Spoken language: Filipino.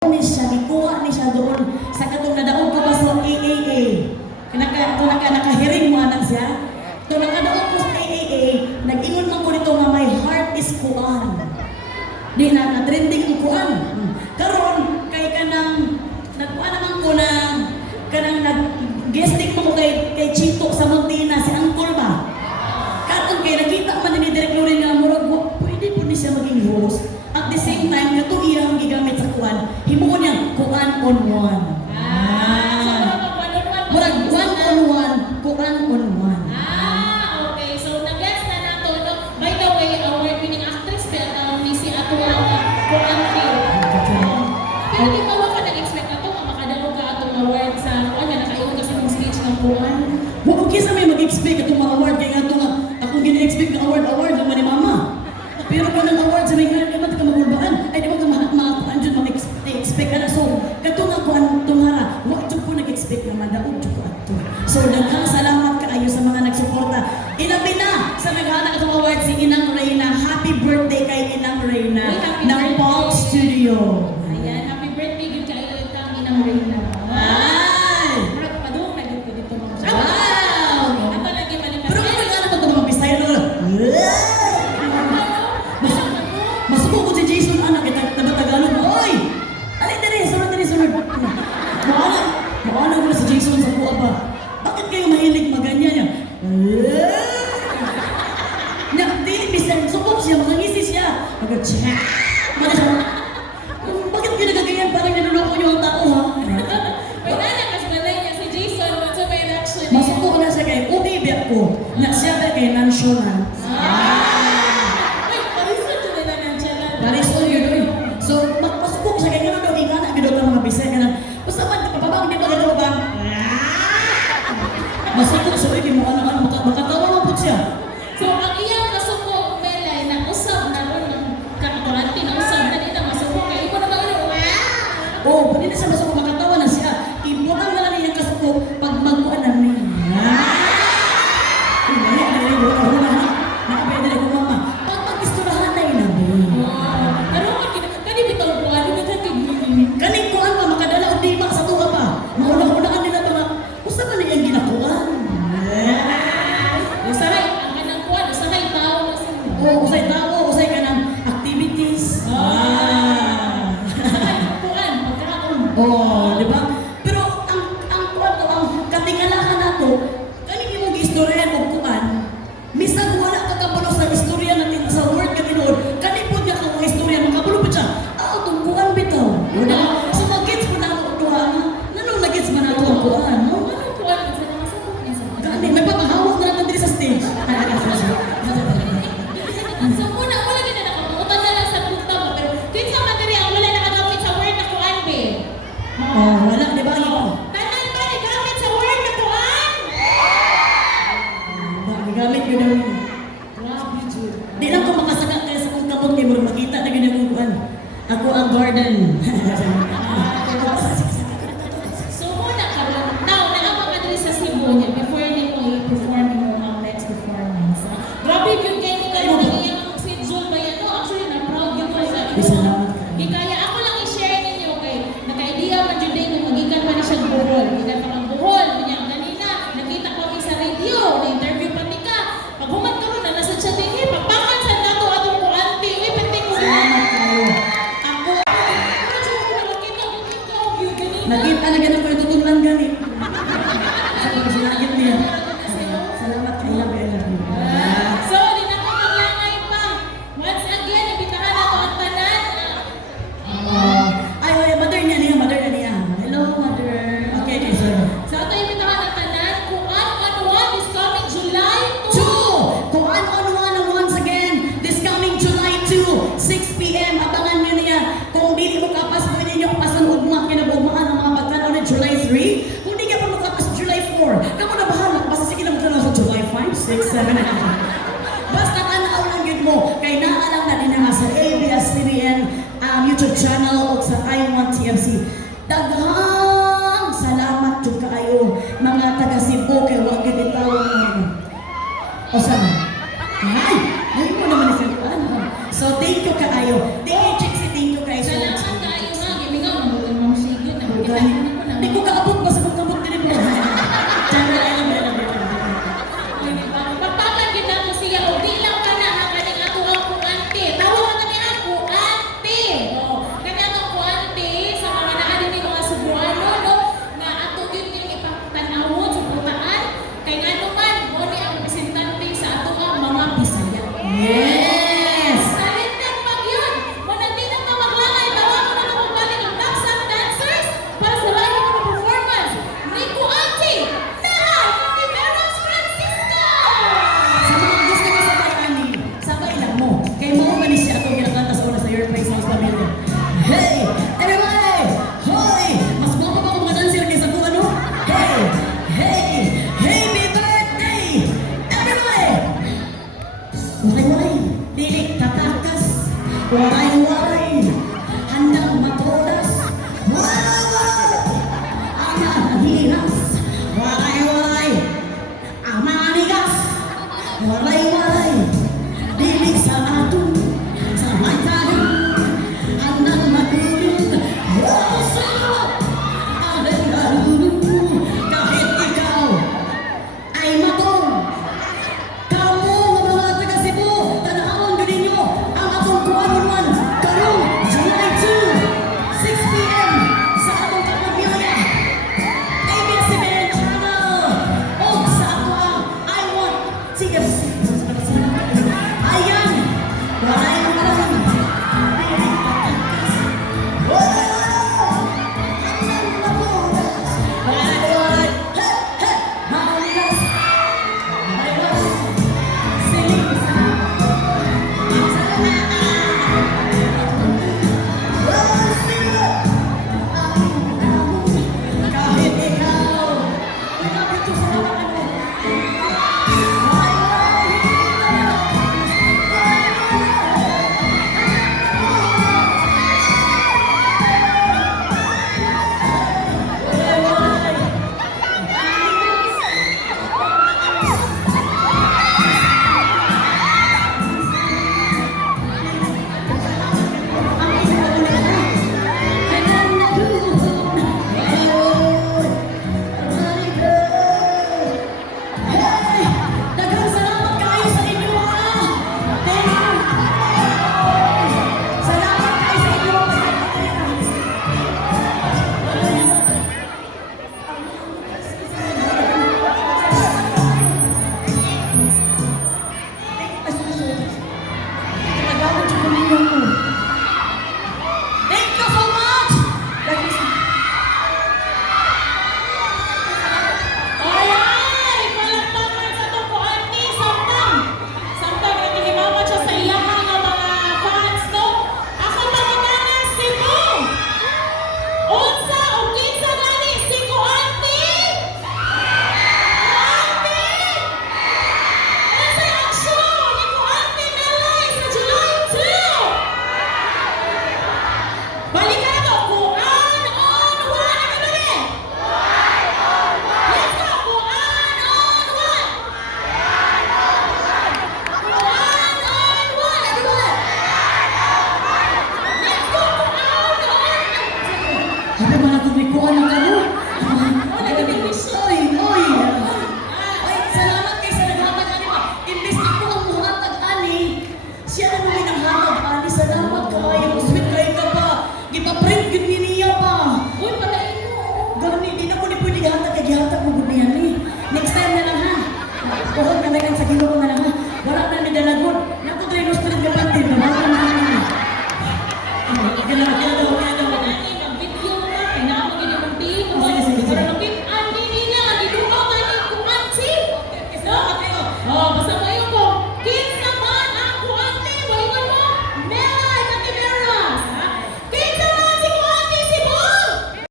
ni siya, gikuha ni siya doon sa katong nadaog ko ba sa AAA. Nakahiring mo anak siya. Ito nakadaog ko sa AAA, nag-ingon man ko nito nga my heart is kuan. Di na trending ang kuan. Karon kay kanang nagkuan naman ko na kanang nag-guesting mo ko kay Chito sa Montina, si Uncle ba? Karon kay nakita man ni Direk Loren nga murag pwede po ni siya maging host. At the same time, kato iyang gigamit sa kuan, himuon niya kuan on one. Murag one on one, kuan on one. Okay. So, nag-guess na nato, no? By the way, award-winning actress, pero ni si Atuwa kuan film. Pero di ba ka nag-expect na to, makadalo ka atong award sa kuan, nga nakaiwan kasi ng stage ng kuan. Huwag kisa may mag-expect itong mga award, kaya nga ito nga, akong gina-expect na award naman ni Mama. Pero kung ang award sa may ngayon, naman ka magulbaan, ay di ba ka mga dyan mag-expect na. So, kato nga kuan tungara, huwag dyan po nag-expect na madaog dyan ko ato. So, daghang salamat kaayo sa mga nagsuporta. Ilabi na sa naghahanap itong award si Inang Reyna. Happy birthday kay Inang Reyna ng Pulp Studio. Ayan, happy birthday, good kayo itang Inang Reyna. Ay! Murag padung na dito dito mga siya. Wow! Ato lagi malipas. Pero kung naghahanap ito mga Bisaya doon, masuko ko si Jason anak, taga-Tagalog. Oy! Alay, sunod. Mawala ko na si Jason sa kuha ba? Bakit kayo mahilig maganyan niya? Di, Mr. Sukok siya, mangangisi siya. Mag-tsak! Bakit kayo nagaganyan? Parang niluloko niyo ang tao, ha? May nana kasi balay niya si Jason, what's up may reaction? Masuko ko na siya kay Ubi ko. Na siya ba kay Nansyonan? Wait, parisod siya nila ng channel. Narisol yun, oy. So, magpasukok siya kay gano'n daw, ikana, gano'n daw mga Bisaya, gano'n. Basta man, kapabang, di ba gano'n ba? Masukok siya, oy, mo ano, makatawa mo po siya. So, ang iyang kasuko, Melay, na usab na ron ng kakatulanti na usab na dito, masuko kayo mo naman ulit. Oh, pwede na siya masukok, makatawa na siya. Ibutang na lang niyang kasukok pag magkuhan na niya. Nakapwede na ko, mama. Pag mag-isturahan na yun, Pero kani bitaw ko, ano ba ito? kaning kuhan pa, makadala o di sa tuwa pa. Mauna-unaan nila ito nga, gusto ba niyang ginakuhan? Usahay, ang kanang kuwan, usahay tao na sa inyo. Oo, usay tao, usay ka ng activities. Usahay, kuwan, pagkaon. Oh, di ba? Pero ang kwarto, ang katingalahan nato, kaning imong istorya og kuan, misag wala ka kapulos sa istorya natin sa word ka tinuod, kani pud nga ang istorya makapulo pa siya. Tong kuan bitaw. Wala. So magets mo na ako duha nga. Nanong nagets man nato ang kuan, no? Anong kuwan? Sa mga sabot niya sa Gani, may papahawak na naman diri sa stage. So muna, wala din na nakapungutan na lang sa punta mo, pero kinsa man diri ang wala nakagamit sa word na kuan, be? Oh, wala, di ba? Iba. Tanan ba nagamit sa word na kuan? Gamit yun ang Grabe, Jude. di lang ko makasagak kaya sa kong kabot kay murag makita na ganyan kong kuan. Ako ang garden. So muna karon, now naabang ka diri sa Cebu niya before ni mo i-perform yung next performance. Grabe yun kayo ni kayo ng iyang si Jul ba yan? No, actually na proud yun ko sa Salamat. Di kaya ako lang i-share ninyo kay naka-idea man jud day nga magikan pa ni siya buhol. Ida pa ang buhol niya kanina nakita ko kami sa radio, na-interview pa ka. Pag human ka na nasa chat din pagpakan sa nato atong ko auntie, uy pati ko. Salamat kayo. Nakita na ganun ko yung tutulungan gani. Sabi ko sinagit niya. Salamat kayo. I love you. So, di na ko maglangay pa. Once again, ibitahan na to ang tanan. Ay, mother niya. Hello, mother. Okay, sir. So, ito ibitahan ang tanan. Kuan on one is coming July 2. 2! Kuan on one once again. This coming July 2, 6 p.m. Abangan nyo niya. Kung di mo kapas, pwede nyo kapasan ugma, kinabugmaan ng mga pagkano na July 3. Kung di ka pa makapas July 4, kamo na bahala. Basta sige lang magkano sa July 5, 6, 7, 8. Basta tanaw lang yun mo. Kay naalang na din nga sa ABS-CBN YouTube channel o sa I Want TFC. Daghang salamat jud kaayo mga taga Cebu kay wa gyud bitawon mo. O sana. Ay mo naman sa ano. So thank you kaayo. Thank you, Trixie, thank you kaayo. Salamat kayo ha. Gimingaw mo gani. Di ko kaabot ba sa pagkabot din mo? Channel, I love you. Pagpapag kita ko siya, o di lang ka na ha, kaning ato ang kuante. Tawag ka niya ako, ante. No? Kanya itong kuante, sa mga naanin ni mga Cebuano, no? Na ato yun yung ipagtanawon sa putaan. Kay nga naman, mo ni ang representante sa ato ang mga Bisaya. Yes! Talented pag yun! Kung hindi na tawag-langay, tawagan na naman balik ang Daksan Dancers para sa live na performance. Nico Ante, Naha, Riveros Francisco! Sa mga gusto mo sabay ani, sabay lang mo. Kay mo man siya atong ginakanta sa una sa Your Place House Pavilion. Hey! Everybody! Hoy! Mas guwapo pa kung mga dancer kaysa kung ano? Hey! Hey! Happy birthday! Everybody! Waray-waray, dilik tatakas. Waray-waray, handang matodas. Waray-waray, ang nahihiras. Waray-waray, ang mga nigas. Waray-waray, dilik sa aton. Samantala, handang matulog. Wow, sarap! Aling nalulog. Kahit ikaw ay matong. Kamu mga taga Cebu, tanahon gud ninyo ang atong kuwanon karong July 2, 6 p.m. sa atong kapamilya. ABS-CBN Channel o sa ato ang I Want. Sige. Ayan. Waray-waray. Piling patakas. Wow! Ang nabunas. Waray-waray. Hey! Hey! Maligas. Waray-waray. Siling sa kahit ikaw ay nandito sa daghang salamat kayo sa inyo ha. Thank you. Salamat kayo sa inyo. Thank you so much. Alright! Palakpakan sa itong kuante, Samtang! Samtang, nakihimamat siya sa iyahang mga fans, no? Ako pangalan si Mo! Unsa o kinsa gani si Kuante? Kuante! Unsa ang show ni Kuante Melay sa July 2? Balikan na to! Kuan on one! Ano ba rin? Let's go! Kuan on one! Kuan on one! Everyone! Let's go! Kuan on one! Sabi man ako may kuha ng ano? Oy, oy! Ay, salamat kayo sa naghatag ani ba? Imbis ako ang muhatag ani, siya na naman ang hatag ani. Salamat kayo. Sweet kayo ka pa. Gipa-print yun ni niya pa. Uy, patayin mo! Gani, di na ko ni pwede hatag kay gihatag mo gud niya ni. Next time na lang ha. Kuha na lang sa ginoo